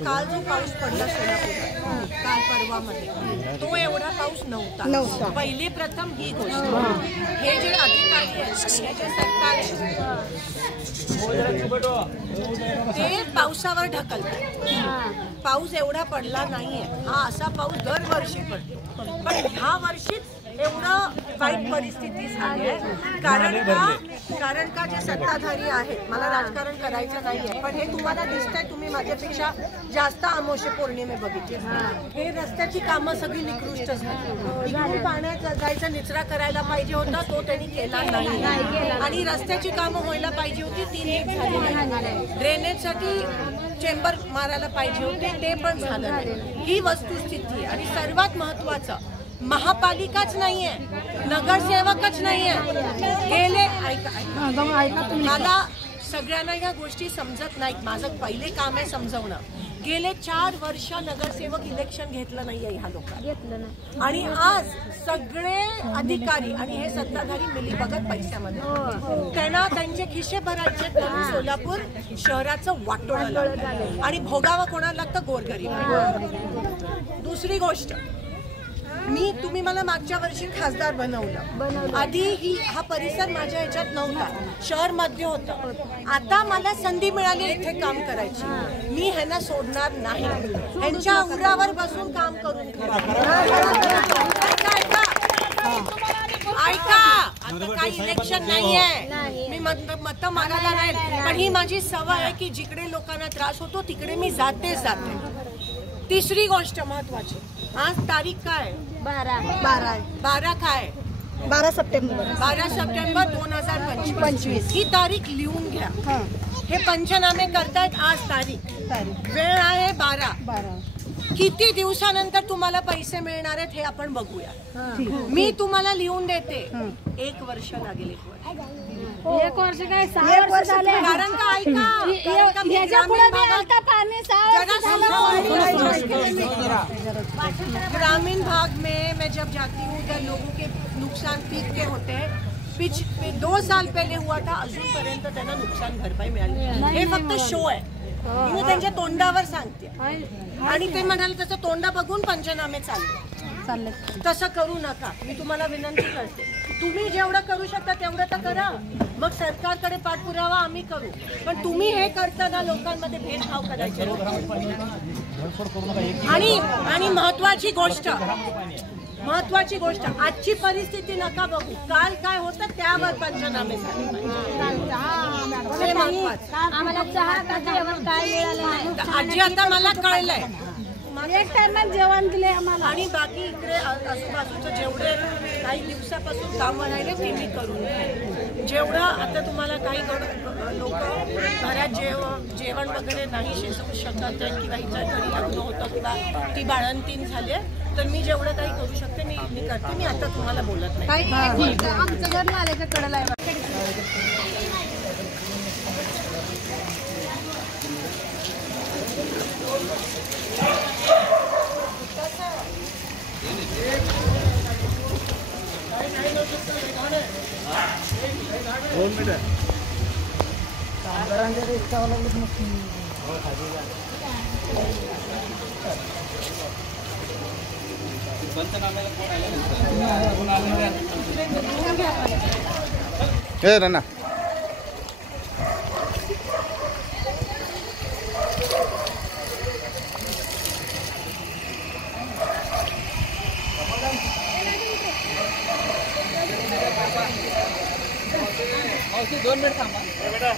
काल जो पाऊस पडला सोलापुरात काल परवामध्ये तो एवढा पाऊस नव्हता। पहिली प्रथम ही गोष्ट, हे जे अधिकारी आहेत हे जे सरकार ते पावसावर ढकलतात। पाऊस एवढा पडला नाहीये, हा असा पाऊस दरवर्षी पडतो, पण ह्या वर्षीच एवढं वाईट परिस्थिती झाली आहे। कारण का जे सत्ताधारी आहेत, मला राजकारण करायचं नाहीये, पण हे तुम्हाला दिसतंय, तुम्ही माझ्यापेक्षा जास्त अमावस्या पौर्णिमे बघितले, हे रस्त्याची कामं सगळी निकृष्ट झाली। इकडून पाण्यात जायचा निचरा करायला पाहिजे होता, तो त्यांनी केला नाही, आणि रस्त्याची कामं व्हायला पाहिजे होती ती नीट झाली नाही। ड्रेनेजसाठी चेंबर मारायला पाहिजे होते, ते पण झालं नाही। ही वस्तुस्थिती, आणि सर्वात महत्वाचं महापालिकाच नाहीये, नगरसेवकच नाहीये। गेले मला सगळ्यांना या गोष्टी समजत नाहीत, माझं पहिले काम आहे समजवणं। गेले 4 वर्ष नगरसेवक इलेक्शन घेतलं नाहीये ह्या लोकांनी, आणि आज सगळे अधिकारी आणि हे सत्ताधारी मिलीभगत पैशामध्ये त्यांना त्यांचे खिशे भरायचे, सोलापूर शहराचं वाटोळं, आणि भोगावं कोणाला लागतं? गोरगरीब। दुसरी गोष्ट, तुम्ही मला मागच्या वर्षी खासदार बनवलं, आधी हा परिसर माझ्या ह्याच्यात नव्हता, शहर मध्ये होतं, आता मला संधी मिळाली इथे काम करायची, मी ह्यांना सोडणार नाही, ह्यांच्या उरावर बसून काम करून ऐका, आता काही इलेक्शन नाहीये, मी मत मागायला नाही, पण ही माझी सवय आहे की जिकडे लोकांना त्रास होतो तिकडे मी जाते। तिसरी गोष्ट महत्वाची, आज तारीख काय? 12 काय? 12 सप्टेंबर 2025 ही तारीख लिहून घ्या। हे पंचनामे करतायत, आज तारीख, वेळ आहे 12। किती दिवसानंतर तुम्हाला पैसे मिळणार आहेत हे आपण बघूया। मी तुम्हाला लिहून देते, 1 वर्ष लागेल, 1 वर्ष काय 6 वर्ष झाले, कारण का ऐका, ग्रामीण भाग में मैं जब जाती हूँ उधर लोगों के नुकसान पीक के होते हैं, 2 साल पहले हुआ था, अजूनपर्यंत त्यांना नुकसान भरपाई मिळाली। हे फक्त शो आहे, मी त्यांच्या तोंडावर सांगते, आणि ते म्हणाले तसं तोंडा बघून पंचनामे चालले। तसं करू नका, मी तुम्हाला विनंती करते, तुम्ही जेवढं करू शकता तेवढं तर करा, मग सरकारकडे पाठपुरावा आम्ही करू, पण तुम्ही हे करताना लोकांमध्ये भेदभाव करायचे। आणि महत्वाची गोष्ट, आजची परिस्थिती नका बघू, काल काय होतं त्यावर पंचनामे झाले। आजी आता मला कळलंय, एक टाइमात जेवण दिले आम्हाला, आणि बाकी इकडे आजूबाजूचं जेवढे काही दिवसापासून काम राहिले ते मी करून, जेवढं आता तुम्हाला काही लोक घरात जेवण वगैरे नाही शिजवू शकत किंवा हिच्या घरी लग्न होतं किंवा ती बाळंतीण झाली, तर मी जेवढं काही करू शकते मी करते। मी आता तुम्हाला बोलत नाही, आमचं घर नाल्याच्या कडेला आहे। रना दोन मिनिट थांबा बेटा,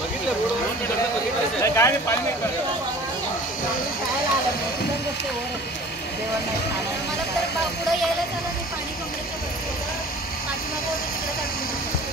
बघितलं काय पाणी मला तर पुढे यायला झालं नाही, पाणी कमरेच्या वरती होतं, पाठीमागं होतं तिकडे काढून बघितलं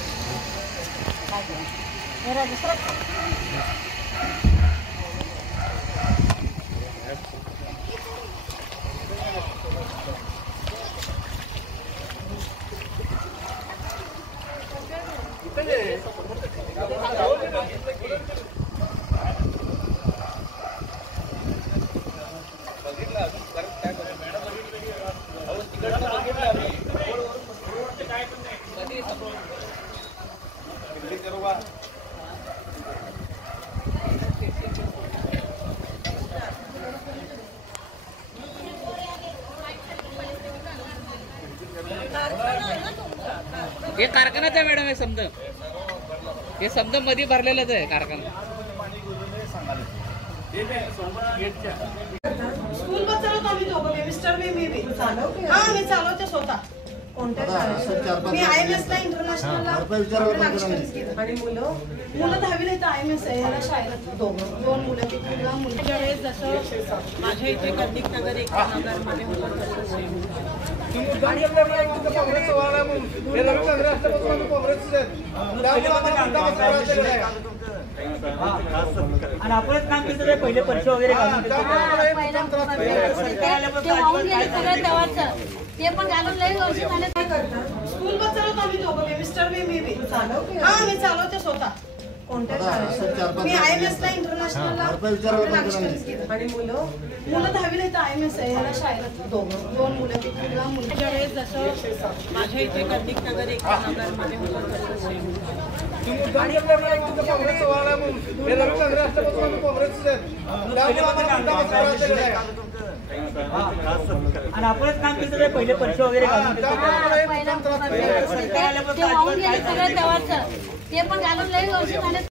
कारखाना आहे ना तुमचा. हे कारखानाच आहे मॅडम, हे समजा मध्ये भरलेलंच आहे कारखाना. स्कूल बस चालवतो आम्ही दोघं, मिस्टर मी बी. हा मी चालवते स्वतः. कोणत्या शाळेत? मी IMS ला इंटरनॅशनलला आणि मुलं मुलं 10वीला इथं IMS आहे, ह्याला शाळेला दोन मुलं, एक मुलगा मुलगी. माझ्या वेळेस जसं माझ्या इथे कर्णिक नगर एकता नगरमध्ये होतं तसं सेम. आणि आपणच काम केलं पहिले परीक्षा वगैरे घालून ते वाहून गेले सगळं तेव्हाच. ते पण घालून लई वर्ष झाले. स्कूल बस चालवतो आम्ही दोघं, मिस्टर मी बी. हा मी चालवते स्वतः. कोणत्या शाळेत? मी IMS ला इंटरनॅशनलला आणि मुलं 10वीला इथं IMS आहे, ह्याला शाळेला दोन मुलं, एक मुलगा मुलगी. माझ्या वेळेस जसं माझ्या इथे कर्णिक नगर एकता नगरमध्ये होतं तसं सेम. आणि आपणच काम केलं पहिले परीक्षा वगैरे घालून ते वाहून गेले सगळं तेव्हाच. ते पण घालून लई वर्ष झाले.